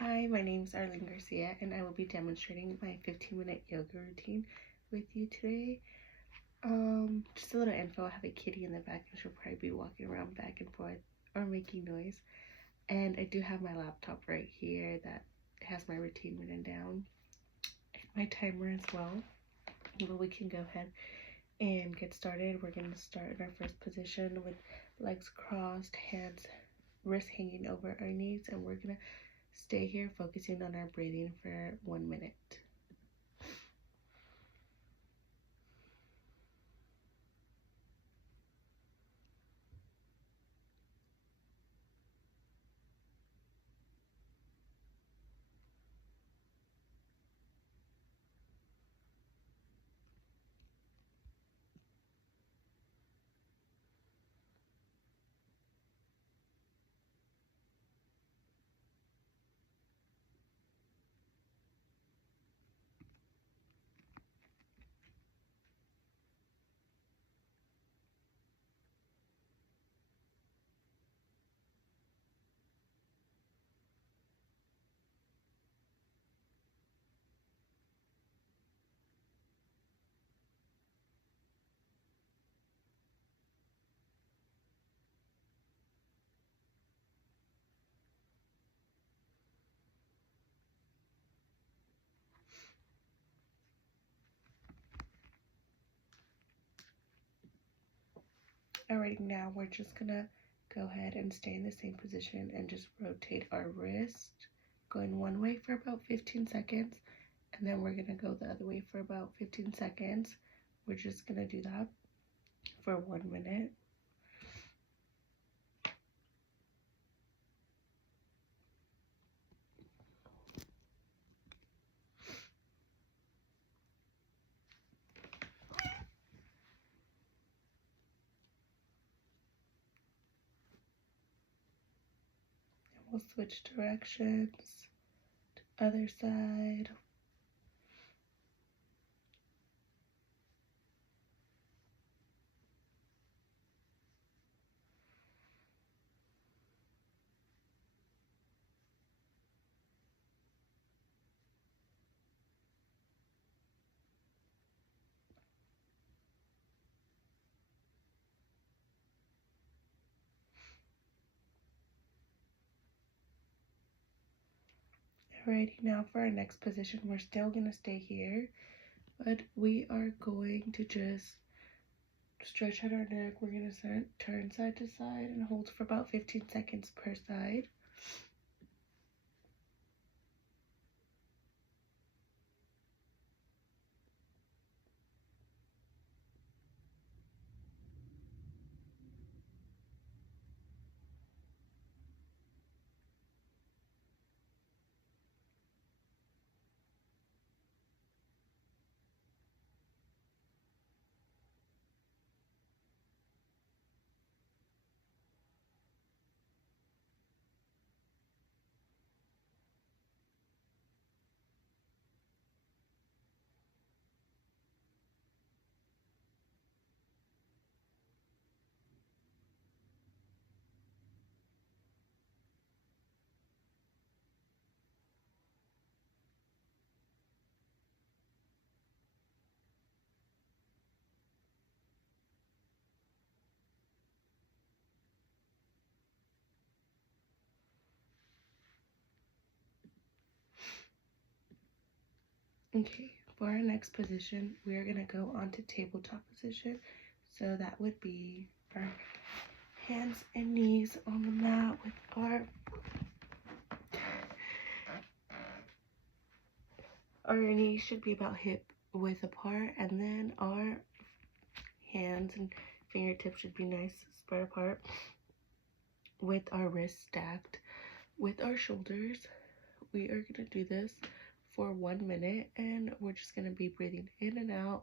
Hi, my name is Arlene Garcia, and I will be demonstrating my 15-minute yoga routine with you today. Just a little info, I have a kitty in the back and she'll probably be walking around back and forth or making noise. And I do have my laptop right here that has my routine written down and my timer as well. But we can go ahead and get started. We're going to start in our first position with legs crossed, hands, wrists hanging over our knees, and we're going to stay here focusing on our breathing for 1 minute. Alright, now we're just gonna go ahead and stay in the same position and just rotate our wrist, going one way for about 15 seconds, and then we're gonna go the other way for about 15 seconds. We're just gonna do that for 1 minute. We'll switch directions to other side. Alrighty, now for our next position, we're still gonna stay here, but we are going to just stretch out our neck. We're gonna turn side to side and hold for about 15 seconds per side. Okay, for our next position, we are going to go on to tabletop position. So that would be our hands and knees on the mat with our knees should be about hip width apart, and then our hands and fingertips should be nice spread apart with our wrists stacked with our shoulders. We are going to do this for 1 minute, and we're just going to be breathing in and out,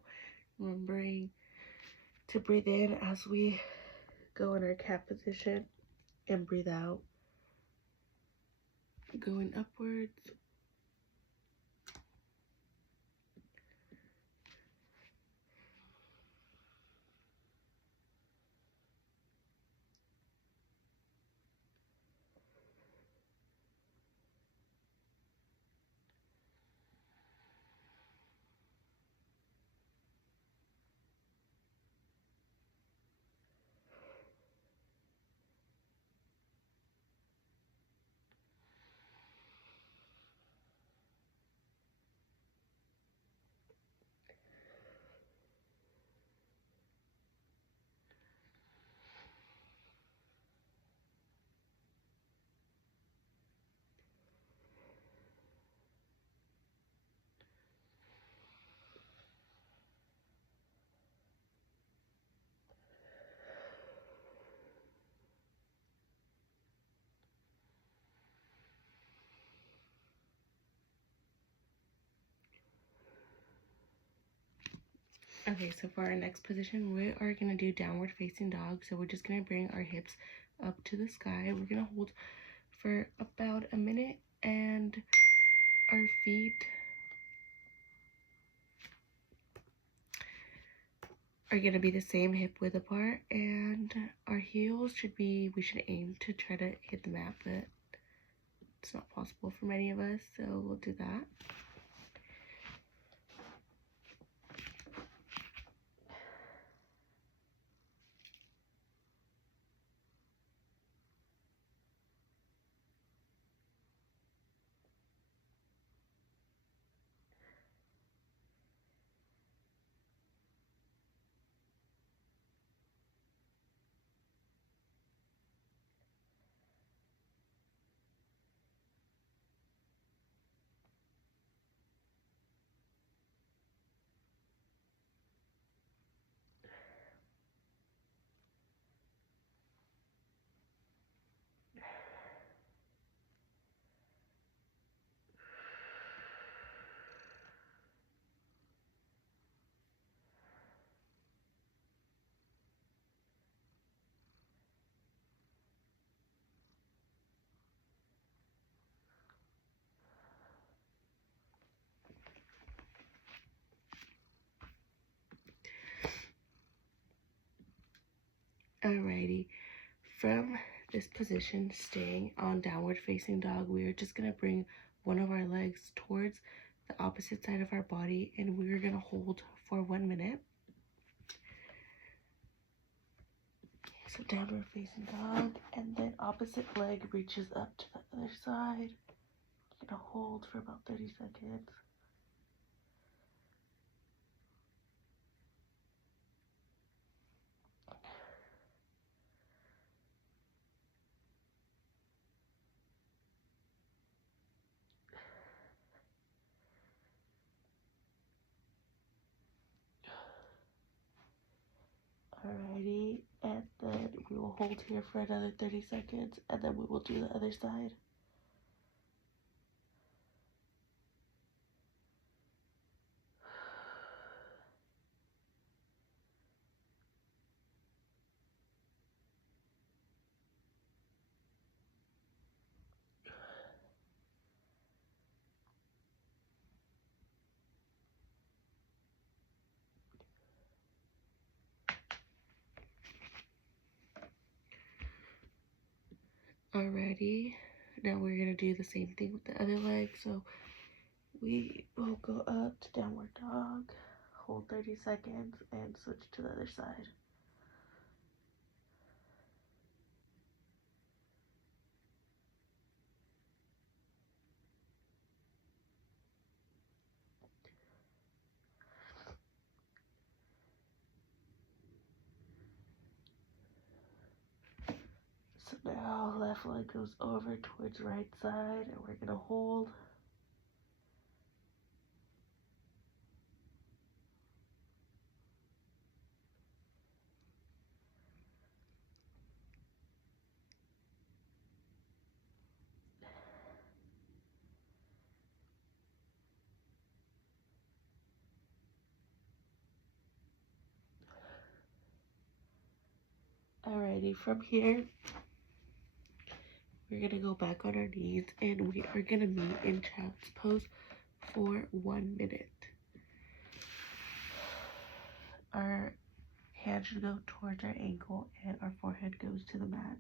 remembering to breathe in as we go in our cat position and breathe out, going upwards. Okay, so for our next position, we are going to do downward facing dog. So we're just going to bring our hips up to the sky. We're going to hold for about a minute, and our feet are going to be the same hip width apart, and our heels we should aim to try to hit the mat, but it's not possible for many of us, so we'll do that. Alrighty, from this position, staying on downward facing dog, we are just going to bring one of our legs towards the opposite side of our body, and we're going to hold for 1 minute. So downward facing dog, and then opposite leg reaches up to the other side. I'm going to hold for about 30 seconds. Alrighty, and then we will hold here for another 30 seconds, and then we will do the other side. Alrighty, now we're going to do the same thing with the other leg. So we will go up to downward dog, hold 30 seconds, and switch to the other side. So now left leg goes over towards right side, and we're going to hold. Alrighty, from here, we're going to go back on our knees, and we are going to meet in child's pose for 1 minute. Our hand should go towards our ankle, and our forehead goes to the mat.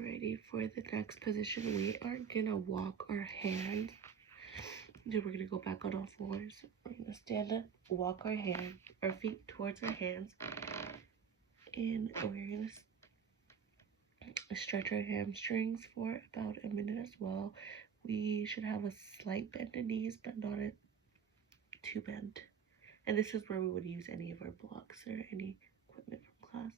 Alrighty, for the next position, we are gonna walk our hands. Then we're gonna go back on all fours. We're gonna stand up, walk our feet towards our hands, and we're gonna stretch our hamstrings for about a minute as well. We should have a slight bend in knees, but not too bent. And this is where we would use any of our blocks or any equipment from class.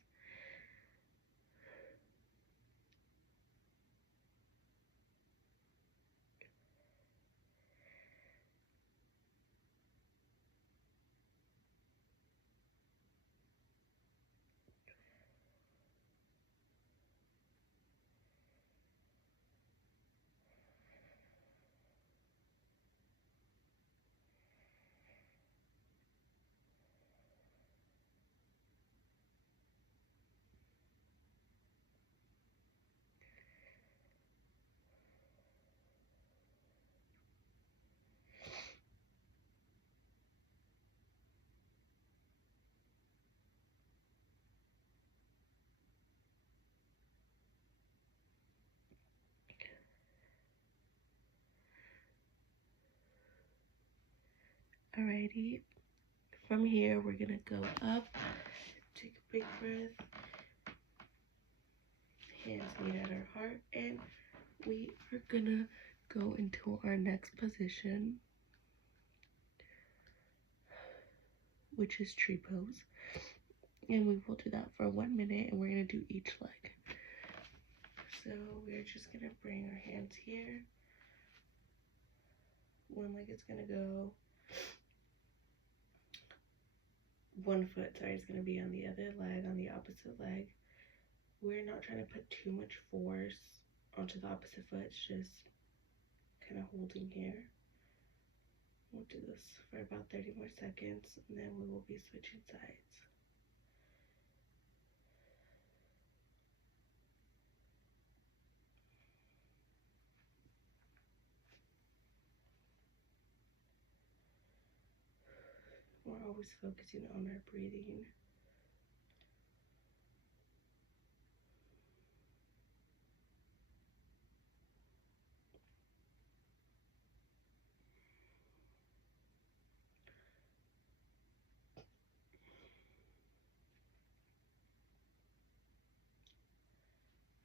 Alrighty, from here we're gonna go up, take a big breath, hands meet at our heart, and we are gonna go into our next position, which is tree pose. And we will do that for 1 minute, and we're gonna do each leg. So we're just gonna bring our hands here. One leg is gonna go, one foot, sorry, is gonna be on the other leg, on the opposite leg. We're not trying to put too much force onto the opposite foot, it's just kind of holding here. We'll do this for about 30 more seconds, and then we will be switching sides. We're always focusing on our breathing.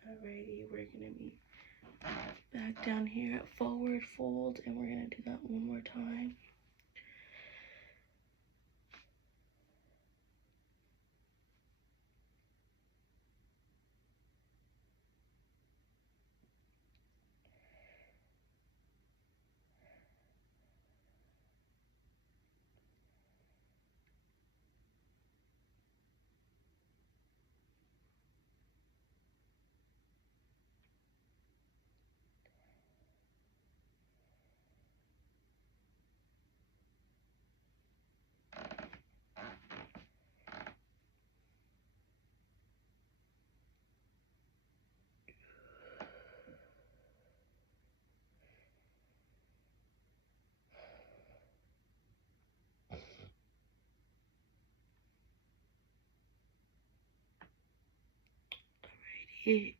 Alrighty, we're gonna be back down here at forward fold, and we're gonna do that one more time.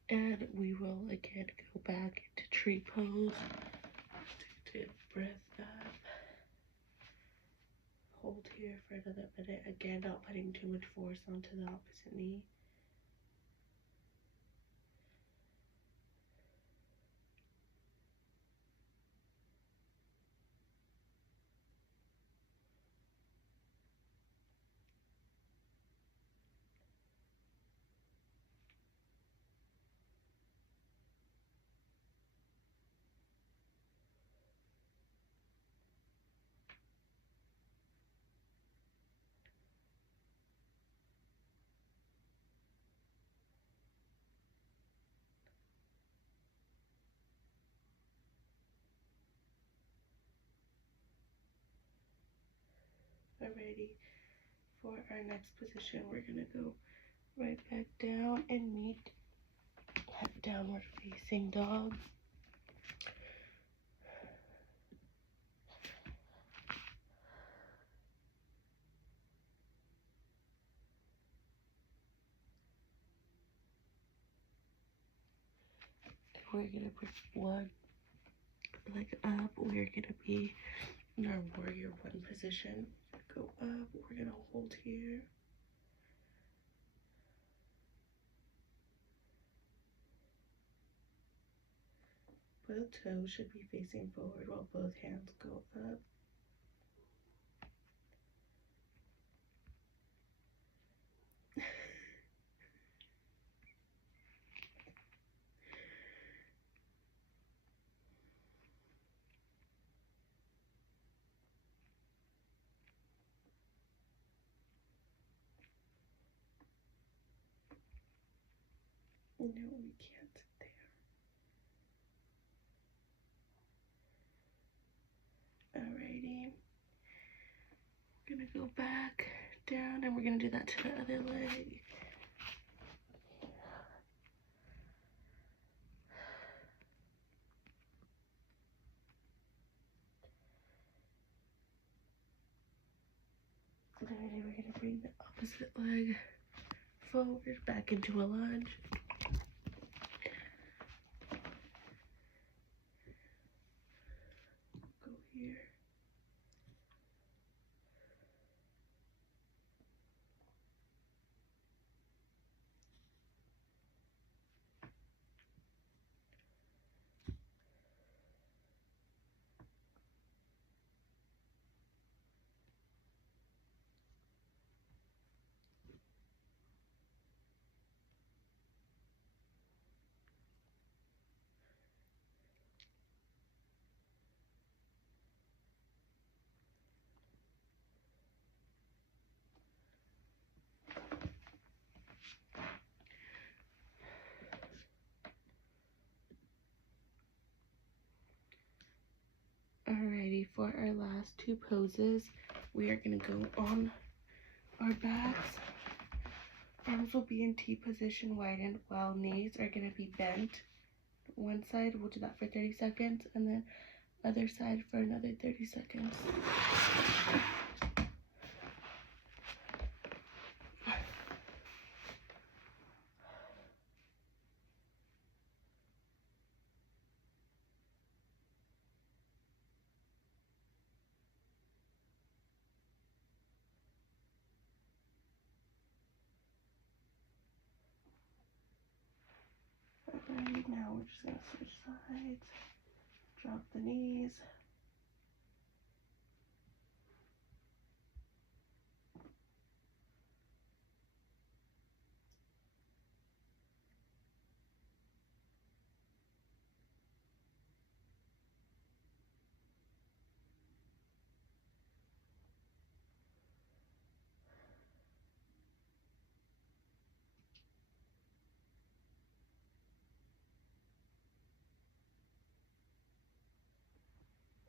And we will again go back into tree pose. Take a breath up. Hold here for another minute. Again, not putting too much force onto the opposite knee. Alrighty, for our next position, we're gonna go right back down and meet at downward facing dog. we're gonna bring one leg up. We're gonna be in our warrior one position. Go up. We're gonna hold here. Both toes should be facing forward while both hands go up. No, we can't sit there. Alrighty. We're gonna go back down and we're gonna do that to the other leg. Alrighty, we're gonna bring the opposite leg forward back into a lunge. Go here. Alrighty, for our last two poses, we are going to go on our backs. Arms will be in T position, widened, while knees are going to be bent. One side, we'll do that for 30 seconds, and then other side for another 30 seconds. Alright, now we're just going to switch sides, drop the knees.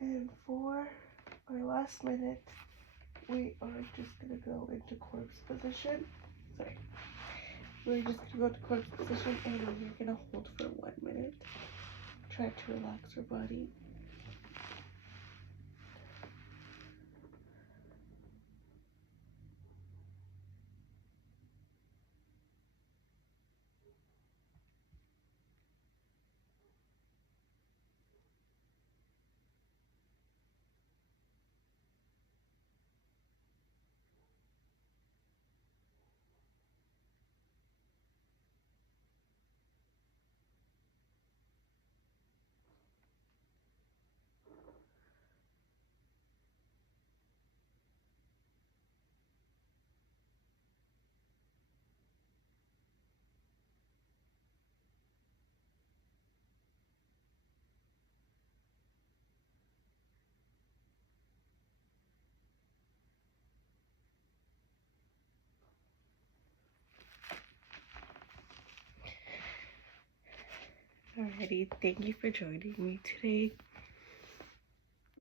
And for our last minute, we are just going to go into corpse position. Sorry. We're just going to go to corpse position and we're going to hold for 1 minute. Try to relax your body. Alrighty, thank you for joining me today.